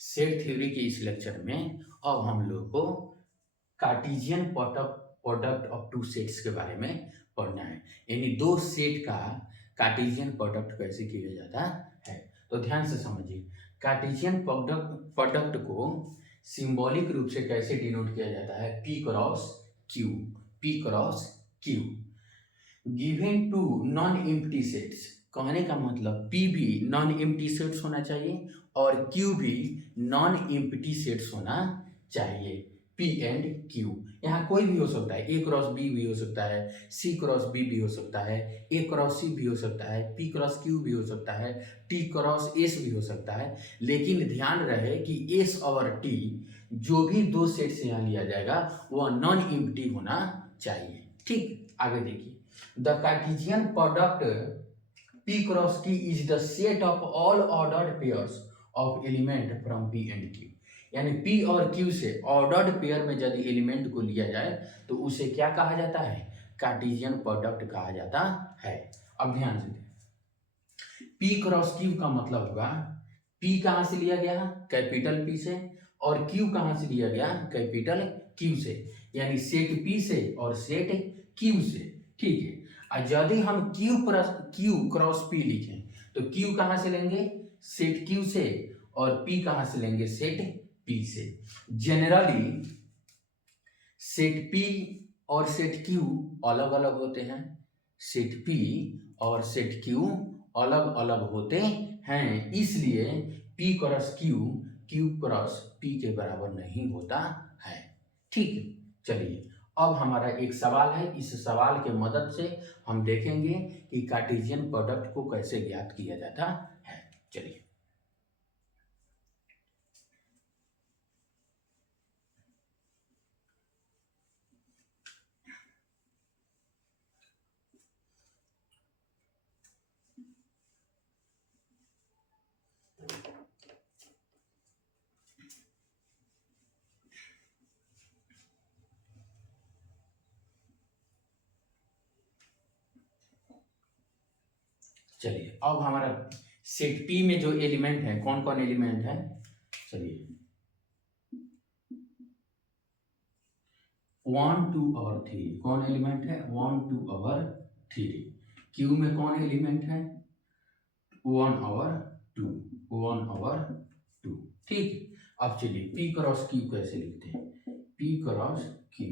Set theory के इस lecture में अब हम लोग को Cartesian product of two sets के बारे में पढ़ना है, यानी दो सेट का कार्टेशियन प्रोडक्ट कैसे किया जाता है। तो ध्यान से समझिए, कार्टेशियन प्रोडक्ट को सिंबॉलिक रूप से कैसे डिनोट किया जाता है, p cross q. P cross q given to non empty sets, कहने का मतलब P भी नॉन एम्प्टी सेट्स होना चाहिए और Q भी नॉन एम्प्टी सेट्स होना चाहिए। P एंड Q यहाँ कोई भी हो सकता है, A क्रॉस B भी हो सकता है, C क्रॉस B भी हो सकता है, A क्रॉस C भी हो सकता है, P क्रॉस Q भी हो सकता है, T क्रॉस S भी हो सकता है। लेकिन ध्यान रहे कि S और T जो भी दो सेट से यहाँ लिया जाएगा वह नॉन एम्प्टी होना चाहिए। ठीक, आगे देखिए, the Cartesian product P cross Q is the set of all ordered pairs of element from P and Q। यानी P और Q से ऑर्डर्ड पेयर में यदि एलिमेंट को लिया जाए तो उसे क्या कहा जाता है, कार्टेशियन प्रोडक्ट कहा जाता है। अब ध्यान से P क्रॉस Q का मतलब होगा P कहां से लिया गया, कैपिटल P से, और Q कहां से लिया गया, कैपिटल Q से, यानी सेट P से और सेट Q से। ठीक है, और यदि हम Q क्रॉस P लिखें तो Q कहां से लेंगे, सेट Q से, और P कहां से लेंगे, सेट P से। जनरली सेट P और सेट Q अलग अलग होते हैं, सेट P और सेट Q अलग अलग होते हैं, इसलिए P cross Q cross P के बराबर नहीं होता है। ठीक, चलिए अब हमारा एक सवाल है, इस सवाल के मदद से हम देखेंगे कि कार्टेशियन प्रोडक्ट को कैसे ज्ञात किया जाता है। चलिए, अब हमारा सेट P में जो एलिमेंट है, कौन कौन एलिमेंट है, चलिए 1 2 और 3, कौन एलिमेंट है, 1 2 और 3। Q में कौन एलिमेंट है, 1 और 2, 1 और 2। ठीक, अब चलिए P क्रॉस Q कैसे लिखते हैं, P क्रॉस Q,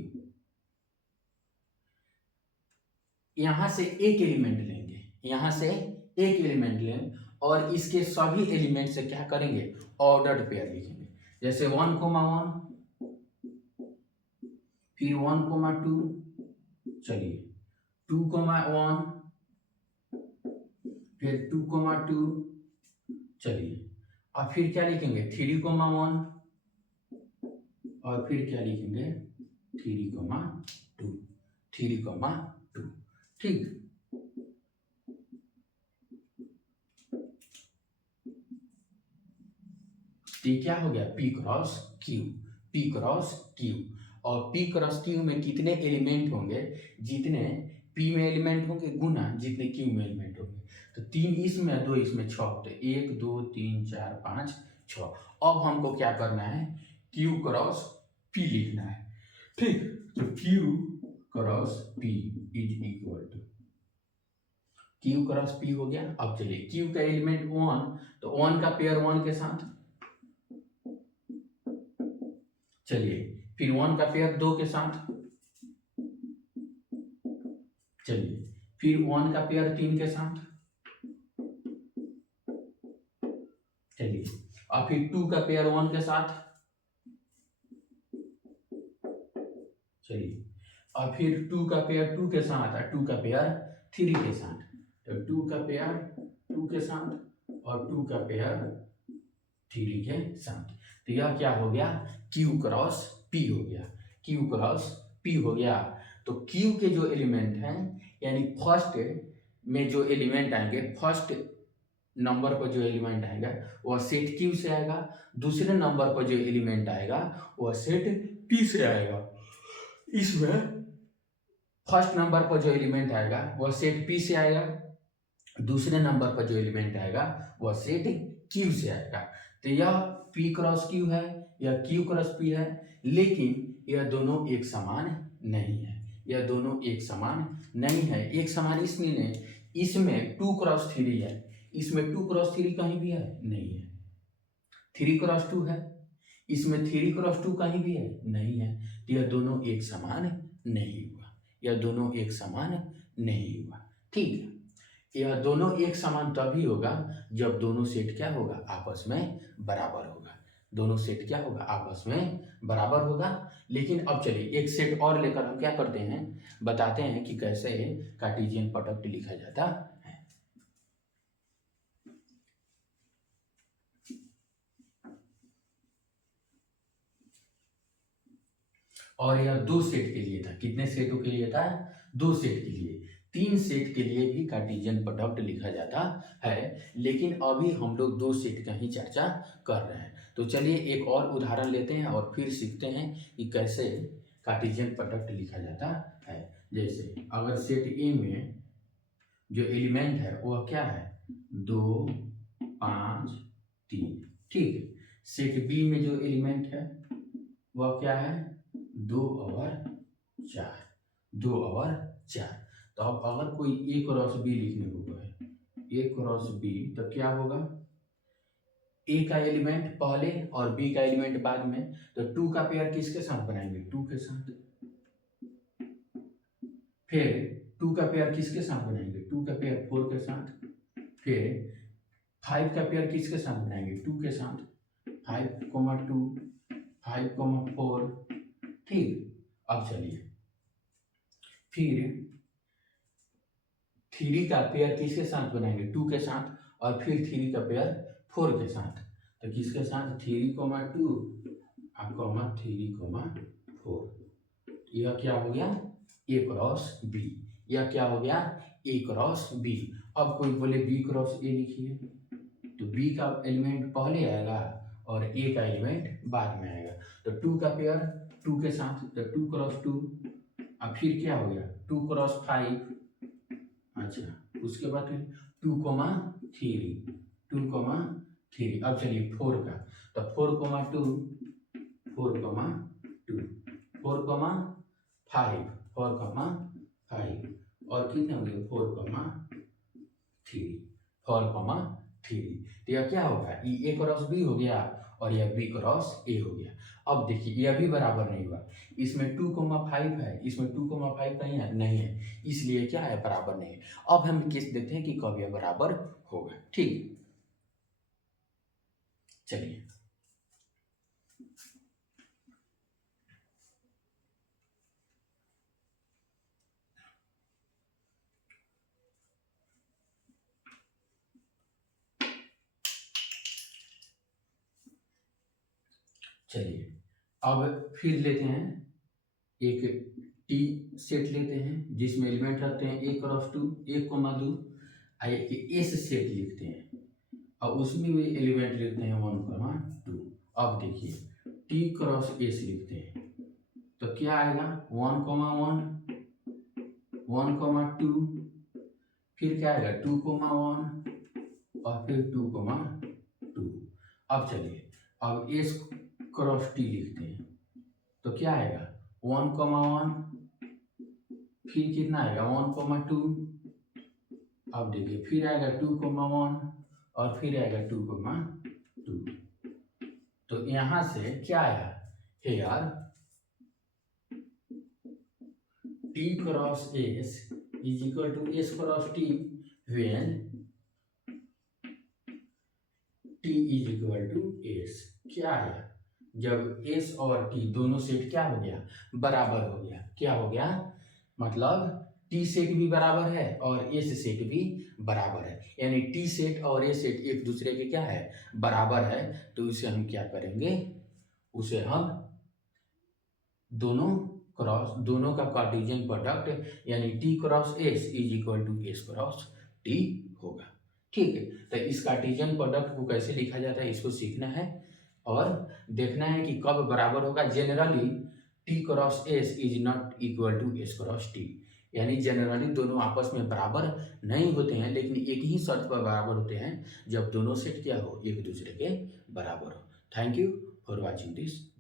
यहां से एक एलिमेंट लेंगे, यहां से एक एलिमेंट लेंगे और इसके सभी एलिमेंट से क्या करेंगे, ऑर्डर्ड पेयर लिखेंगे। जैसे 1 कोमा 1, फिर 1 कोमा 2, चलिए 2 कोमा 1, फिर 2 कोमा 2, चलिए और फिर क्या लिखेंगे, 3 कोमा 1, और फिर क्या लिखेंगे, 3 कोमा 2, 3 कोमा 2। ठीक, ये क्या हो गया, P cross Q, P cross Q। और P क्रॉस Q में कितने एलिमेंट होंगे, जितने P में एलिमेंट होंगे गुना जितने Q में एलिमेंट होंगे। तो 3 इसमें 2 इसमें 6, तो 1 2 3 4 5 6। अब हमको क्या करना है, Q क्रॉस P लिखना है। ठीक, तो Q cross P is equal to, Q cross P हो गया। अब चलिए Q का एलिमेंट 1, तो 1 का पेयर 1 के साथ, चलिए फिर 1 का पेयर 2 के साथ, चलिए फिर 1 का पेयर 3 के साथ, चलिए और फिर 2 का पेयर 1 के साथ, चलिए और फिर 2 का पेयर 2 के साथ और 2 का पेयर 3 के साथ। तो 2 का पेयर 2 के साथ और 2 का पेयर 3 के साथ। तो यह क्या हो गया, Q क्रॉस P हो गया, Q क्रॉस P हो गया। तो Q के जो एलिमेंट हैं, यानी फर्स्ट में जो एलिमेंट आएंगे, फर्स्ट नंबर पर जो एलिमेंट आएगा वह सेट Q से आएगा, दूसरे नंबर पर जो एलिमेंट आएगा वह सेट P से आएगा। इसमें फर्स्ट नंबर पर जो एलिमेंट आएगा वह सेट P से आएगा, दूसरे नंबर पर जो एलिमेंट आएगा वह सेट क्यू से आएगा। तो यह पी क्रॉस क्यू है, यह क्यू क्रॉस पी है, लेकिन यह दोनों एक समान नहीं है। यह दोनों एक समान नहीं है। एक समान इसलिए नहीं, इसमें 2 क्रॉस 3 है, इसमें 2 क्रॉस 3 कहीं भी है नहीं है। 3 क्रॉस 2 है, इसमें 3 क्रॉस 2 कहीं भी है नहीं है। तो यह दोनों एक समान नहीं हुआ, यह दोनों एक समान नहीं हुआ। ठीक है, यह दोनों एक समान तभी होगा जब दोनों सेट क्या होगा, आपस में बराबर होगा। दोनों सेट क्या होगा, आपस में बराबर होगा। लेकिन अब चलिए एक सेट और लेकर हम क्या करते हैं, बताते हैं कि कैसे कार्टेशियन प्रोडक्ट लिखा जाता है। और यह 2 सेट के लिए था। कितने सेटों के लिए था, 2 सेट के लिए। 3 सेट के लिए भी कार्टेशियन प्रोडक्ट लिखा जाता है, लेकिन अभी हम लोग 2 सेट का ही चर्चा कर रहे हैं। तो चलिए एक और उदाहरण लेते हैं और फिर सीखते हैं कि कैसे कार्टेशियन प्रोडक्ट लिखा जाता है। जैसे अगर सेट ए में जो एलिमेंट है वह क्या है, 2, 5, 3। ठीक है, सेट बी में जो एलिमेंट है वह क्या है, 2 और 4, 2 और 4। तो अब अगर कोई ए क्रॉस बी लिखने को कहे, ए क्रॉस बी, तो क्या होगा, ए का एलिमेंट पहले और बी का एलिमेंट बाद में। तो 2 का पेयर किसके साथ बनाएंगे, 2 के साथ। फिर 2 का पेयर किसके साथ बनाएंगे, 2 का पेयर 4 के साथ। फिर 5 का पेयर किसके साथ बनाएंगे, 2 के साथ। 5,2, 5,4। ठीक, अब चलिए फिर 3 का पेयर किसके साथ बनाएंगे, 2 के साथ। और फिर 3 का पेयर 4 के साथ। तो किसके साथ, 3,2 और 3,4। यह क्या हो गया, ए क्रॉस बी। यह क्या हो गया, ए क्रॉस बी। अब कोई बोले बी क्रॉस ए लिखिए, तो बी का एलिमेंट पहले आएगा और ए का एलिमेंट बाद में आएगा। तो 2 का पेयर 2 के साथ, तो 2 क्रॉस 2। अब फिर क्या हो गया, 2 क्रॉस 5। अच्छा, उसके बाद फिर 2,3, 2,3। अब चलिए 4 का, तो 4,2, 4,2, 4,5, 4,5। और कितने हो गए, 4,3, 4,3। तो यह क्या होगा, ये ए क्रॉस बी हो गया और यह बी क्रॉस ए हो गया। अब देखिए यह भी बराबर नहीं हुआ, इसमें 2,5 है, इसमें 2,5 कहीं है नहीं है, इसलिए क्या है, बराबर नहीं है। अब हम केस देखते हैं कि कब यह बराबर होगा। ठीक, चलिए चलिए अब फिर लेते हैं एक टी सेट लेते हैं जिसमें एलिमेंट रखते हैं ए क्रॉस 2, 1,2। एक एस सेट लिखते हैं और उसमें भी एलिमेंट लिखते हैं 1,2। अब देखिए टी क्रॉस एस लिखते हैं तो क्या आएगा, 1,1, 1,2। फिर क्या आएगा, 2,1 और फिर 2,2। अब चलिए अब एस क्रॉस टी लिखते हैं तो क्या आएगा, 1,1। फिर कितना आएगा, 1,2। अब देखिए फिर आएगा 2,1 और फिर आएगा 2,2। तो यहां से क्या आया, here t cross s is equal to s cross t when t is equal to s. क्या आया, जब एस और टी दोनों सेट क्या हो गया, बराबर हो गया। क्या हो गया, मतलब टी सेट भी बराबर है और एस सेट भी बराबर है, यानी टी सेट और ए सेट एक दूसरे के क्या है, बराबर है। तो उसे हम क्या करेंगे, उसे हम दोनों का कार्टेशियन प्रोडक्ट यानी t cross s is equal to s cross t होगा। ठीक है, तो इस कार्टेशियन प्रोडक्ट को कैसे लिखा जाता है इसको सीखना है और देखना है कि कब बराबर होगा। Generally t cross s is not equal to s cross t, यानी जनरली दोनों आपस में बराबर नहीं होते हैं, लेकिन एक ही शर्त पर बराबर होते हैं, जब दोनों सेट क्या हो, एक दूसरे के बराबर हो। Thank you for watching this.